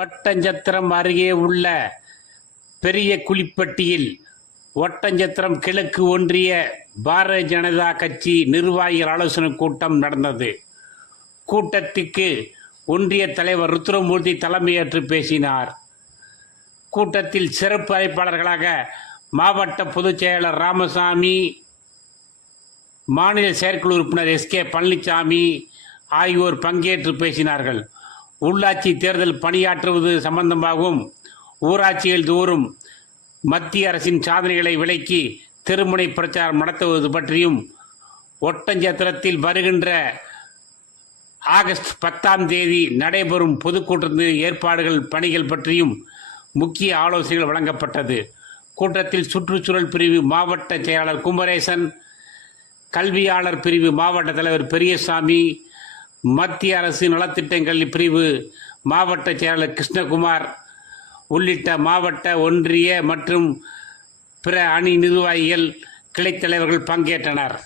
ஒட்டஞ்சத்திரம் அருகே உள்ள பெரிய குளிப்பட்டியில் ஒட்டஞ்சத்திரம் கிழக்கு ஒன்றிய பாரதிய ஜனதா கட்சி நிர்வாகிகள் ஆலோசனை கூட்டம் நடந்தது. கூட்டத்திற்கு ஒன்றிய தலைவர் ருத்ரமூர்த்தி தலைமையேற்று பேசினார். கூட்டத்தில் சிறப்பு அழைப்பாளர்களாக மாவட்ட பொதுச் செயலர் ராமசாமி மாநில செயற்குழு உறுப்பினர் எஸ் கே பழனிசாமி ஆகியோர் பங்கேற்று பேசினார்கள். உள்ளாட்சி தேர்தல் பணியாற்றுவது சம்பந்தமாகவும் ஊராட்சிகள் தோறும் மத்திய அரசின் சாதனைகளை விலக்கி திருமுனை பிரச்சாரம் நடத்துவது பற்றியும் ஒட்டஞ்சத்திரத்தில் வருகின்ற ஆகஸ்ட் பத்தாம் தேதி நடைபெறும் பொதுக்கூட்டத்தின் ஏற்பாடுகள் பணிகள் பற்றியும் முக்கிய ஆலோசனைகள் வழங்கப்பட்டது. கூட்டத்தில் சுற்றுச்சூழல் பிரிவு மாவட்ட செயலாளர் குமரேசன் கல்வியாளர் பிரிவு மாவட்ட தலைவர் பெரியசாமி மத்திய அரசு நலத்திட்டங்கள் பிரிவு மாவட்ட செயலாளர் கிருஷ்ணகுமார் உள்ளிட்ட மாவட்ட ஒன்றிய மற்றும் பிற அணி நிர்வாகிகள் கிளைத்தலைவர்கள் பங்கேற்றனர்.